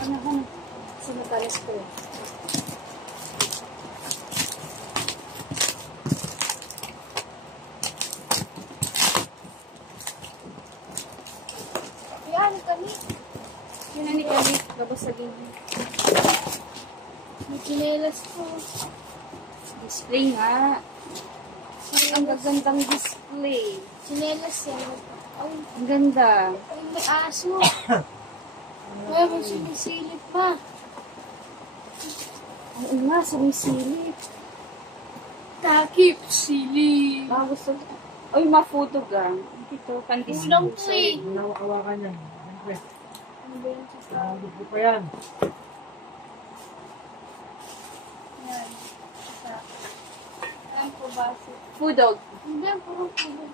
Ano? Sinatalas ko yun. Yan, kami. Yun na ni kami. Babasagin niya. May chinelas ko. Display nga. Ang gagandang display. Chinelas yan. Ay, Ang ganda. ay may aso. Kaya may sinisilip pa. Oo nga, sumisilip. Takip, silip. Gusto ko. Ay, ma-photo gang. Ito, pandisplay. Kulang to eh. Hinawakan yan. Siyempre. Ano ba yung sasama? Gusto pa yan. Yan. Isa. Ayan po ba? Food dog. Hindi, puro pulo.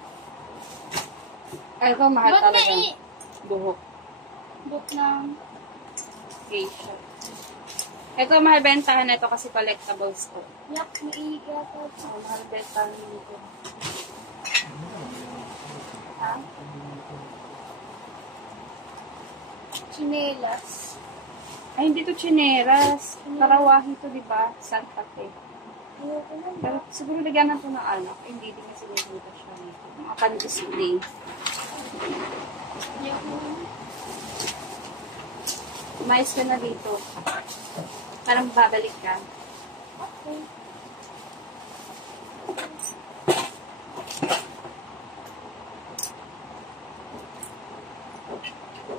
Ay, ko mahal Ba't talaga. na Buhok. book ng... Geisha. Ito, mahal bentahan na ito kasi collectibles ko. Yak, maiiga pa. Mahal bentahan nito. Ha? Chinelas. Ay, hindi to chineras. Karawahi to, di ba? Santa Fe. Ayoko na. Pero siguro lagyan na to ng anak. Ay, hindi din kasi nagluto siya nito. Mga pan-display. Ayoko na. Umayos ka na dito. Parang babalik ka. Okay.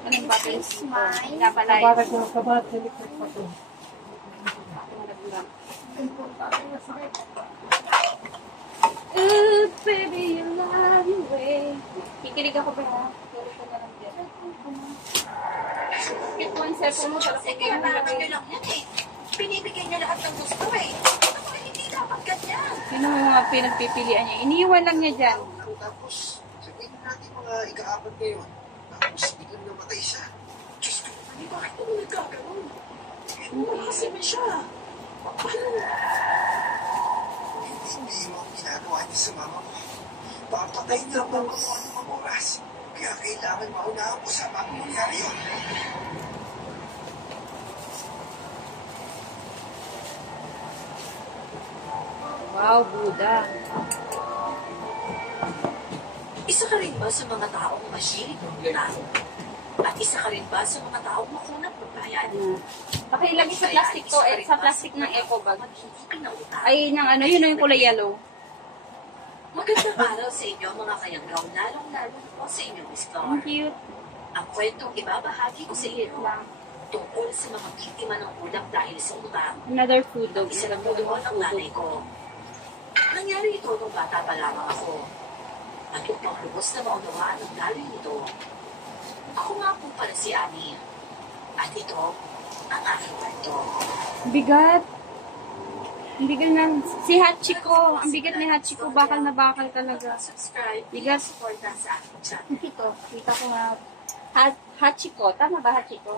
Anong babalik? Smile. Nabalay. Kabarat na kabarat sa likod pa to. Ooh, baby, you love your way. Kikilig ako ba ha? Kikilig ko na lang din. Ito ang cellphone mo. Kasi kailangan nyo lang yan eh. Pinibigay nyo lahat ng gusto eh. Ako hindi dapat ganyan. Yun ang mga pinagpipilian niya. Iniiwan lang niya dyan. Tapos, sabihin na natin mga ika-apat ngayon. Tapos, biglang namatay siya. Diyos ko, Bakit mo nagkaganon? Wala kasi na siya. hindi mo ang ginagawa niya sa mama mo. Papatay na ba mo anong oras? Kaya kailangan maunahan ko sa mga mangyari yun. Wow, Buddha. Isa ka rin ba sa mga taong machine? Yun. At isa ka rin ba sa mga taong makunat ng bayan? Pakilagay sa plastic ko, sa plastic ng eco bag. Pinauta. Ay, ng ano, yun yung kulay yellow. Magandang araw sa inyo mga kayanggaw, lalong-lalo po sa inyo, Miss Ang Flor. cute. Ang kwentong ibabahagi ko sa Cute inyo lang. tungkol sa mga biktima ng ulam dahil sa utang. Another food dog. Isa lang doon ang nanay ko. Nangyari ito nung bata pa lamang ako. At upang lubos na maunawaan ang dali nito, ako nga po pala si Annie. At ito ang aking kwento. Bigat. Ang bigat ng... Si Hachiko. Ang bigat ni Hachiko. Bakal na bakal talaga. Subscribe, Bigat. support na sa aking channel. Ito. Kita ko nga. Hachiko. Tama ba Hachiko?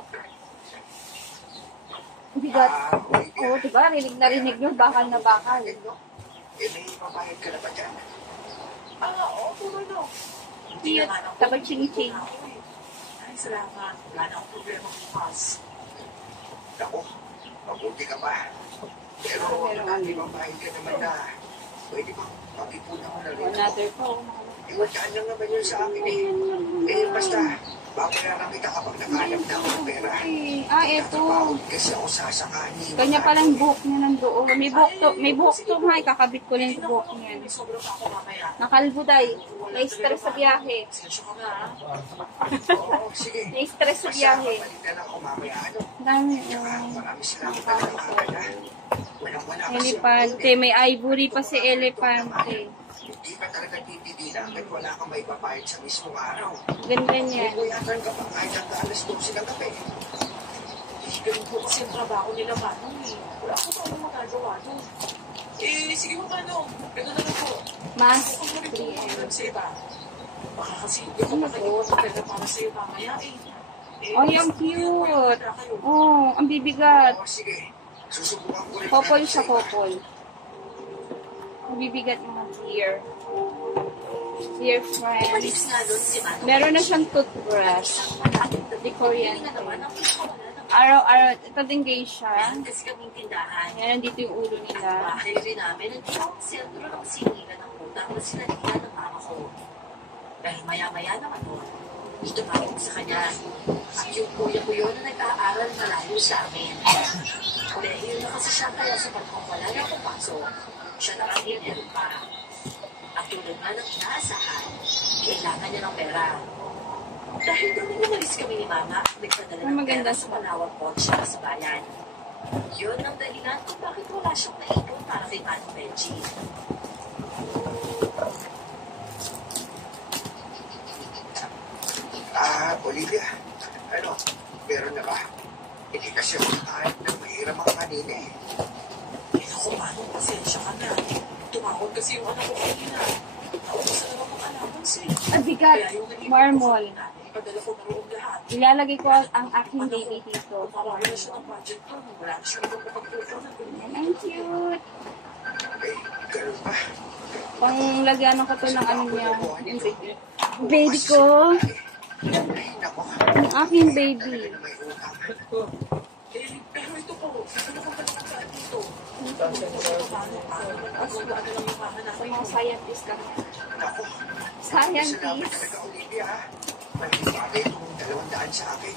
Ang bigat. Okay Oo, diba? Rinig na rinig nyo. Bakal na bakal. Eh, may mapahid ka na ba dyan? Oo, ano? Cute. Tapos ching-ching. Ay, salamat. Wala na akong problema bukas. Ako, mabuti ka pa. Pero, may mapahid ka naman na. Pwede bang pag-ipunan mo na rin ako? Another po. Iwagkaan lang naman yun sa akin eh. Eh, basta, babayaran kita kapag nakahanap na ako ng pera. Eto. Tatapawag kasi ako sasakanin. Kanya palang buhok niya nandoon. May buhok to nga. Kakabit ko lang yung buhok niya. May sobra pa ako mamaya. Nakalbo day. Na-stress sa biyahe. Sensyo ka nga, ha? Oo, sige. Na-stress sa Basta, biyahe. babalik na lang ako mamaya. Ano? Dami. Tsaka, maraming salamat talaga kakala. Walang-wala kasi. Elepante. May ivory pa si Elepante. Hindi ka talaga titigilan kahit wala kang may papayad sa mismong araw. Ganda niya. Buyatan ka pa kahit ang alas 12 ng gabi. Ganun po kasi ang trabaho nila, Manong, eh. Wala ko pa anong magagawa doon. Eh, sige mo, Manong. Ganun na lang po. Mas. Kung mo rin po 3M. ulam sa iba. Baka kasi hindi ko matayo sa pwede para sa'yo mamaya, eh. Oh, yung cute. Oh, ang bibigat. Oo, sige. Susubukan ko rin. Popol sa popol. Ang bibigat mga dear. Dear Umalis friends. nga doon si Manong. Meron na siyang toothbrush. Isang malaking Di Korean. na naman ang wala ng Araw-araw. Ito din geisha. Meron kasi kaming tindahan. Ayan, nandito yung ulo Ang nila. bahay rin namin, ang sentro ng singilan ng utang na sinalihan ng mama ko. Dahil maya-maya naman doon, tumawag sa kanya. At yung kuya ko yun na nag-aaral malayo sa amin. Dahil na kasi siya kaya sa panahon wala na akong pasok. Siya na ang dinero pa. At tulad nga ng inaasahan, kailangan niya ng pera. Dahil doon umalis kami ni Mama, nagpadala ng maganda pera sa Panawag Kotse sa bayan. Yun ang dahilan kung bakit wala siyang naipon para kay Manong Benji. Olivia, ano, meron na ba? Hindi kasi ako nakahanap ng mahirap ang kanina eh. Naku, Manong, pasensya ka na. Tumawag kasi yung anak ko kanina. Naubusan na naman ang allowance eh. Abigat. Kaya yung nag-ipon Marmol. ko sa natin, ipadala ko na roon lahat. Ilalagay ko ang aking baby dito. Kumawala na siya ng budget ko. Wala na siya ibang kapagpupunan. Ang cute. Eh, ganun ba? Panglagyan ng kato ng ano niya. Yung baby. Baby ko. Ay, nako. Ang aking baby. May utang. Pero ito po, ano pa pala dito? Ano lang yung mama na Sa mga scientist kami. Nako. Salamat Scientist. talaga, Olivia, ha? Maling bagay kung 200 sa akin.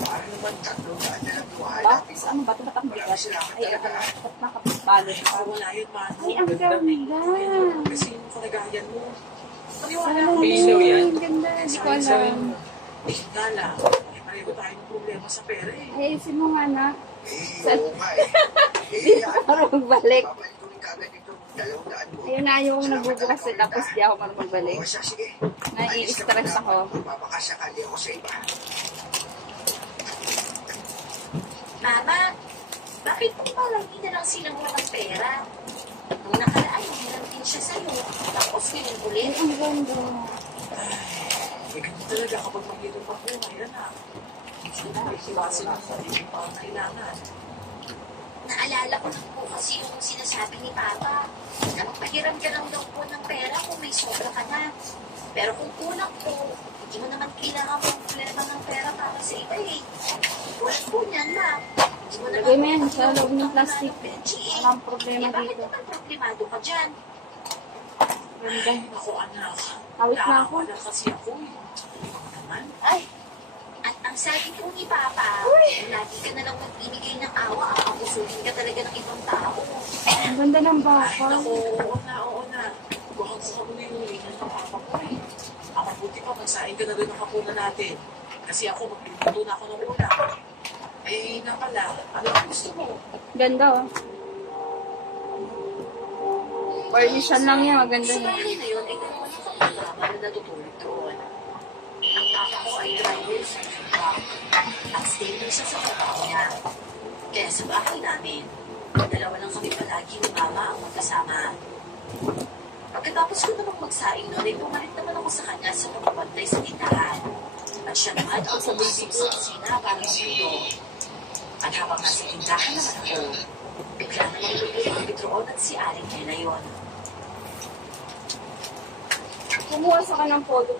Para naman 300 na lang buhay Box? natin. Ano ba? Ito ba't ang bigat? Salamat Ay, talaga, ha? ba't nakapagpalo? Wala yun, Mano. Ay, ang ganda. Kasi yung kalagayan mo. Paniwala Ay, ko. ang ganda. Hindi ko alam. Nga lang. Pareho tayong problema sa pera eh. Ay, ayusin mo nga na. Eh, oo nga eh. Eh, yan. Para magbalik. Babalik ko rin kagad ito. 200 mo. Ayun na, yung nagbubukas eh, tapos di ako marunong magbalik. O siya, sige. Nai-stress ako. Magpapakasakali ako sa iba. Mama, bakit po parang hindi na lang silang walang pera? Nung nakaraan, hiram din siya sa'yo. Tapos ngayon ulit. Ay, ang ganda. Eh, ganun talaga kapag mahirap ang buhay, anak. Hindi na may iwasan ng sarili pa ang kailangan. Naalala ko lang po kasi yung sinasabi ni Papa na magpahiram ka lang daw po ng pera kung may sobra ka na. Pero kung kulang po, hindi mo naman kailangan mong problema ng pera para sa iba eh. Walang po niyan na. Hindi mo naman Lagay mo yan sa loob ng plastic. Benji eh. Walang problema Eh, bakit dito. naman problemado ka dyan? Ganda. Ako, anak. Awit na ako. Wala kasi ako eh. Naman. Ay, At ang sabi ko ni Papa, lagi ka na lang magbibigay ng awa, aakusuhin ka talaga ng ibang tao. ang ganda ng Ay, bakal. naku, oo na. Bukang sa kami yung ulinan ng Papa ko eh. Ang mabuti pa, magsain ka na rin ng hapunan natin. Kasi ako, magluluto na ako ng ulam. Eh, na pala, ano ang gusto mo? Ganda oh. Permission lang yan, maganda Sa yan. bahay na yun, ay dalawa na kapag na natutulog doon. Ang papa ko ay driver sa truck at stable siya sa trabaho niya. Kaya sa bahay namin, dalawa lang kami palagi ni Mama ang magkasama. Pagkatapos ko namang magsaing noon, ay pumalit naman ako sa kanya sa pagbabantay sa tindahan. At siya naman ang pumasok sa kusina para suyo. At habang nasa tindahan naman ako, bigla namang lumapit roon at si Aling Hena yun. Kumuha sa kanang podo.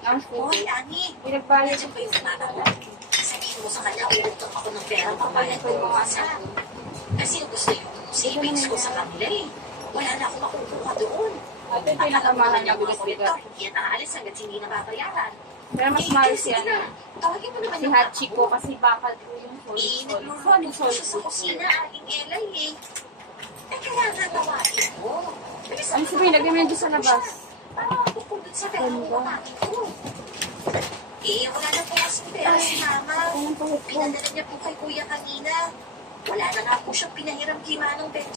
Ang Hoy, food. Ani! Pinagbayad Nandiyan ba yung mama mo? Sabihin mo sa kanya, uutang ako ng pera pambayad ko yung masa. Kasi gusto yung savings ko sa kanila eh. Wala na akong makukuha doon. Ito yung At pinakamahan niya ako bigat-bigat. hindi yan aalis hanggat hindi nababayaran. Pero mas mahal si ano. Tawagin mo naman Si yung Hachiko kasi bakal po yung Nagluluto ko siya sa kusina, aling Elay eh. Eh kaya nga tawagin mo. Ang sabi, lagay mo yan doon sa labas. Pupundot sa pera mo kumain ko. Eh, wala na po kasi pera si Mama. Anong pahit po? Pinadala niya po kay Kuya kanina. Wala na nga po siyang pinahiram kay Manong Benji.